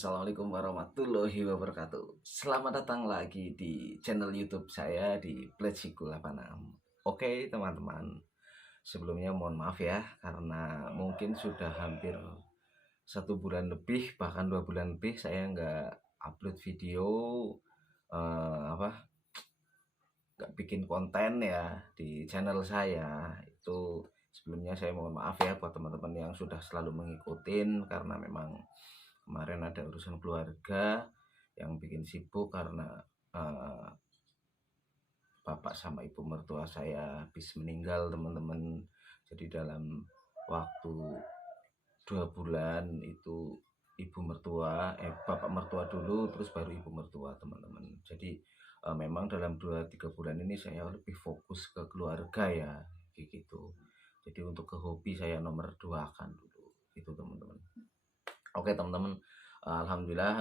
Assalamualaikum warahmatullahi wabarakatuh. Selamat datang lagi di channel YouTube saya di Pletsiku 86. Oke teman-teman, sebelumnya mohon maaf ya karena mungkin sudah hampir 1 bulan lebih, bahkan 2 bulan lebih saya nggak upload video, nggak bikin konten ya di channel saya. Itu sebelumnya saya mohon maaf ya buat teman-teman yang sudah selalu mengikutin, karena memang kemarin ada urusan keluarga yang bikin sibuk karena bapak sama ibu mertua saya habis meninggal teman-teman. Jadi dalam waktu 2 bulan itu bapak mertua dulu, terus baru ibu mertua teman-teman. Jadi memang dalam 2-3 bulan ini saya lebih fokus ke keluarga ya, kayak gitu. Jadi untuk ke hobi saya nomor 2 kan dulu itu teman-teman. Oke teman-teman, alhamdulillah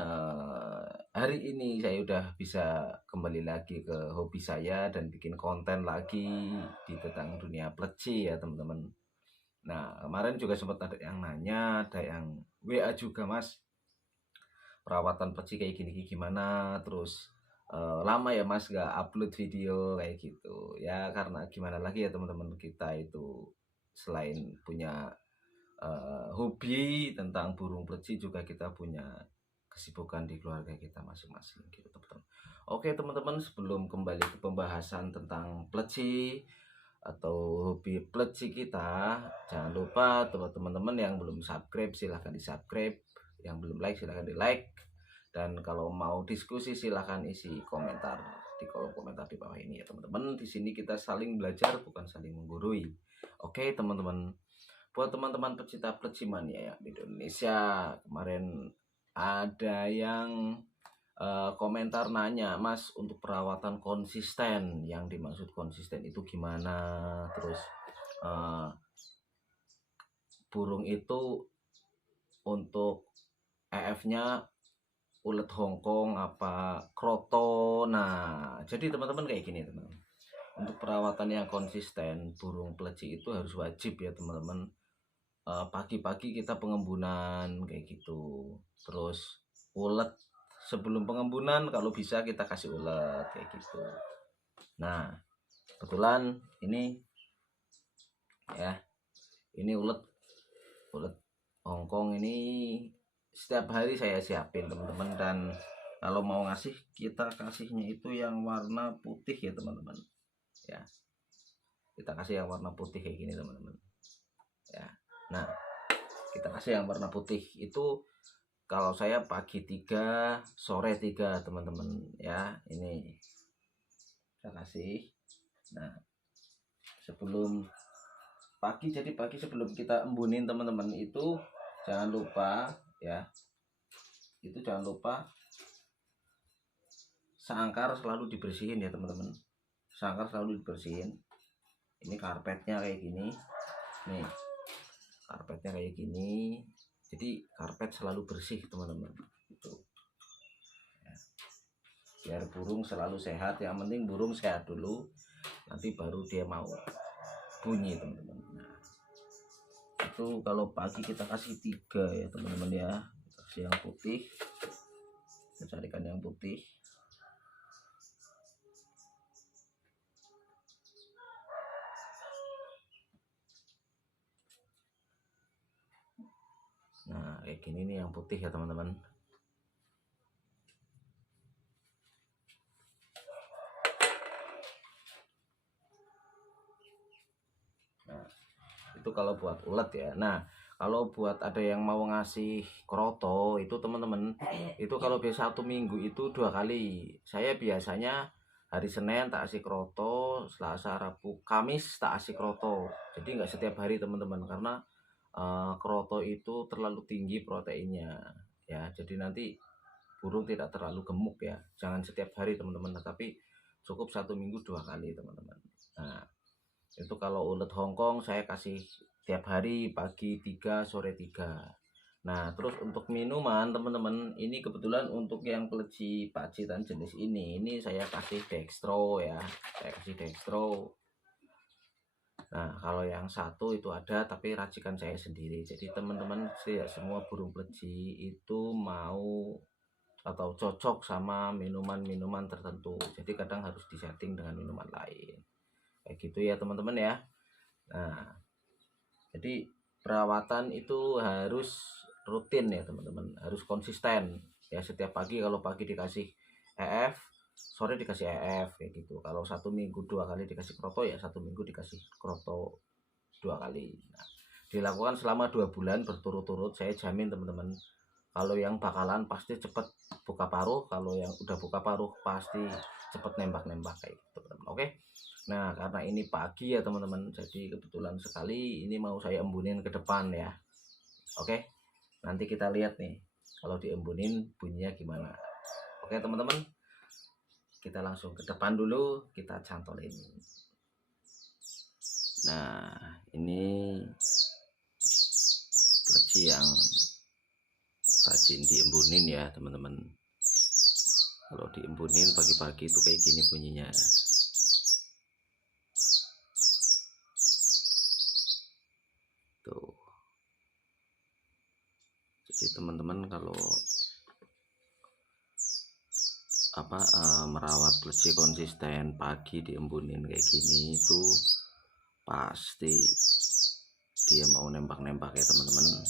hari ini saya udah bisa kembali lagi ke hobi saya dan bikin konten lagi di tentang dunia pleci ya teman-teman. Nah kemarin juga sempat ada yang nanya, ada yang WA juga, Mas, perawatan pleci kayak gini gimana, terus lama ya Mas gak upload video kayak gitu ya. Karena gimana lagi ya teman-teman, kita itu selain punya hobi tentang burung pleci, juga kita punya kesibukan di keluarga kita masing-masing gitu teman-teman. Oke teman-teman, sebelum kembali ke pembahasan tentang pleci atau hobi pleci kita, jangan lupa teman-teman yang belum subscribe silahkan di subscribe, yang belum like silahkan di like, dan kalau mau diskusi silahkan isi komentar di kolom komentar di bawah ini ya teman-teman. Di sini kita saling belajar, bukan saling menggurui. Oke teman-teman, buat teman-teman pecinta pleci mania ya di Indonesia, kemarin ada yang komentar nanya, Mas, untuk perawatan konsisten, yang dimaksud konsisten itu gimana, terus burung itu untuk EF-nya ulet Hongkong apa kroto. Nah jadi teman-teman kayak gini teman-teman, untuk perawatan yang konsisten burung pleci itu harus wajib ya teman-teman. Pagi-pagi kita pengembunan kayak gitu, terus ulet sebelum pengembunan kalau bisa kita kasih ulet kayak gitu. Nah kebetulan ini ya, ini ulet Hongkong ini setiap hari saya siapin teman-teman, dan kalau mau ngasih kita kasihnya itu yang warna putih ya teman-teman ya. Kita kasih yang warna putih kayak gini teman-teman ya. Nah kita kasih yang warna putih itu kalau saya pagi 3 sore 3 teman-teman ya. Ini saya kasih. Nah sebelum pagi, jadi pagi sebelum kita embunin teman-teman, itu jangan lupa ya, itu jangan lupa seangkar selalu dibersihin ya teman-teman. Seangkar selalu dibersihin. Ini karpetnya kayak gini nih, karpetnya kayak gini, jadi karpet selalu bersih teman-teman itu ya. Biar burung selalu sehat, yang penting burung sehat dulu, nanti baru dia mau bunyi teman-teman. Nah itu kalau pagi kita kasih 3 ya teman-teman ya. Kita kasih yang putih, kita carikan yang putih. Nah kayak gini nih yang putih ya teman-teman. Nah itu kalau buat ulet ya. Nah kalau buat ada yang mau ngasih kroto itu teman-teman, itu kalau biasa 1 minggu itu 2 kali. Saya biasanya hari Senin tak kasih kroto, Selasa, Rabu, Kamis tak kasih kroto. Jadi nggak setiap hari teman-teman, karena kroto itu terlalu tinggi proteinnya ya. Jadi nanti burung tidak terlalu gemuk ya. Jangan setiap hari teman-teman, tetapi cukup 1 minggu 2 kali teman-teman. Nah itu kalau ulet Hongkong saya kasih tiap hari, pagi 3 sore 3. Nah terus untuk minuman teman-teman, ini kebetulan untuk yang pleci pacitan jenis ini saya kasih dextro ya. Saya kasih dextro. Nah, kalau yang satu itu ada tapi racikan saya sendiri. Jadi teman-teman sih ya, semua burung pleci itu mau atau cocok sama minuman-minuman tertentu. Jadi kadang harus disetting dengan minuman lain. Kayak gitu ya teman-teman ya. Nah, jadi perawatan itu harus rutin ya teman-teman, harus konsisten. Ya setiap pagi, kalau pagi dikasih EF, sore dikasih EF kayak gitu. Kalau 1 minggu 2 kali dikasih kroto, ya 1 minggu dikasih kroto 2 kali. Nah, dilakukan selama 2 bulan berturut-turut, saya jamin teman-teman, kalau yang bakalan pasti cepet buka paruh, kalau yang udah buka paruh pasti cepet nembak-nembak kayak gitu teman-teman. Oke. Nah, karena ini pagi ya teman-teman, jadi kebetulan sekali ini mau saya embunin ke depan ya. Oke. Nanti kita lihat nih kalau diembunin bunyinya gimana. Oke teman-teman, kita langsung ke depan dulu, kita cantolin. Nah, ini pleci yang rajin diembunin ya teman-teman. Kalau diembunin pagi-pagi itu kayak gini bunyinya. Tuh. Jadi teman-teman kalau merawat pleci konsisten, pagi diembunin kayak gini itu pasti dia mau nembak-nembak ya teman-teman.